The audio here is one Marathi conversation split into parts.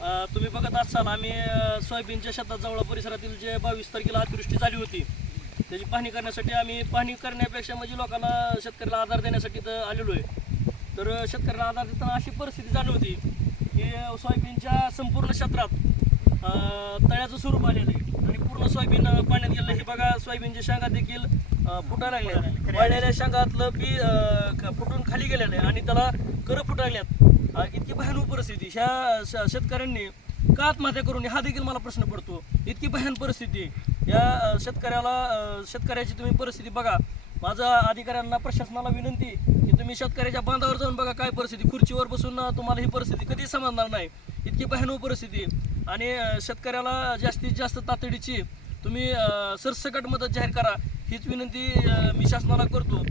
तुम्ही बघत असाल आम्ही सोयाबीनच्या शेतात जवळ परिसरातील जे बावीस तारखेला अतिवृष्टी झाली होती त्याची पाहणी करण्यासाठी आम्ही पाहणी करण्यापेक्षा म्हणजे लोकांना शेतकऱ्याला आधार देण्यासाठी इथं आलेलो आहे. तर शेतकऱ्याला आधार देताना अशी परिस्थिती झाली होती की सोयाबीनच्या संपूर्ण क्षेत्रात तळ्याचं स्वरूप आलेलं आहे. आणि पूर्ण सोयाबीन पाण्यात गेलं. हे बघा सोयाबीनच्या शेंगा देखील फुटायला लागल्या. वाळलेल्या शेंगातलं बी फुटून खाली गेलेलं आहे. आणि त्याला करं फुटायल्यात अ, इतकी भयानक परिस्थिती. ह्या शेतकऱ्यांनी का आत्महत्या करून हा देखील मला प्रश्न पडतो. इतकी भयान परिस्थिती. या शेतकऱ्याला शेतकऱ्याची तुम्ही परिस्थिती बघा. माझा अधिकाऱ्यांना प्रशासनाला विनंती की तुम्ही शेतकऱ्याच्या बांधावर जाऊन बघा काय परिस्थिती. खुर्चीवर बसून तुम्हाला ही परिस्थिती कधी समजणार नाही. इतकी भयानक परिस्थिती. आणि शेतकऱ्याला जास्तीत जास्त तातडीची तुम्ही सरसकट मदत जाहीर करा हीच विनंती मी शासनाला करतो.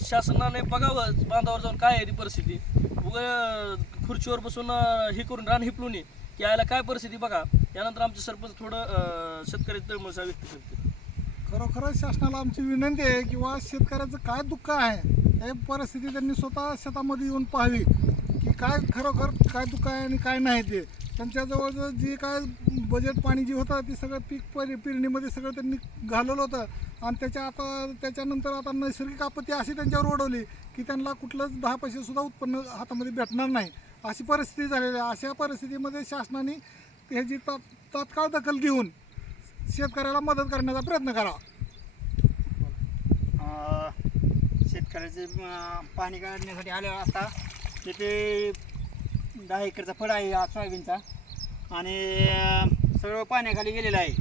शासनाने बघावं बांधावर जाऊन काय आहे ती परिस्थिती. उगा खुर्चीवर बसून हे करून रान हिपलून की यायला काय परिस्थिती बघा. यानंतर आमचे सरपंच थोडं शेतकरी तळमळसा व्यक्त करते खरोखरच शासनाला आमची विनंती आहे किंवा शेतकऱ्याचं काय दुःख आहे हे परिस्थिती त्यांनी स्वतः शेतामध्ये येऊन पाहावी की काय खरोखर काय दुःख आहे आणि काय नाही ते. त्यांच्याजवळ जे काय बजेट पाणी जे होतं ते सगळं पीक परि पेरणीमध्ये सगळं त्यांनी घालवलं होतं. आणि त्याच्या आता त्याच्यानंतर आता नैसर्गिक आपत्ती अशी त्यांच्यावर ओढवली की त्यांना कुठलंच दहा पैसेसुद्धा उत्पन्न हातामध्ये भेटणार नाही. अशी परिस्थिती झालेली आहे. अशा परिस्थितीमध्ये शासनाने ह्याची ता तात्काळ दखल घेऊन शेतकऱ्याला मदत करण्याचा प्रयत्न करावा शेतकऱ्याचे पाणी काढण्यासाठी आले असता तिथे दहा एकरचा फळ आहे हा सोयाबीनचा. आणि अं, सगळं पाण्याखाली गेलेलं आहे.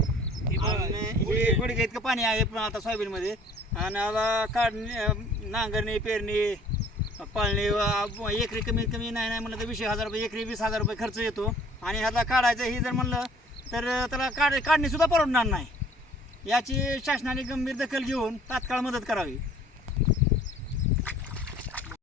आणि हे गुडघे इतकं पाणी आहे पण आता सोयाबीनमध्ये. आणि आता काढणी अं, नांगरणी पेरणी पाळणी एकरी कमीत कमी नाही नाही म्हणलं तर वीस हजार रुपये एकरी वीस हजार रुपये खर्च येतो. आणि ह्याला काढायचं हे जर म्हणलं तर त्याला काढ काढणीसुद्धा परवडणार नाही. याची शासनाने गंभीर दखल घेऊन तात्काळ मदत करावी.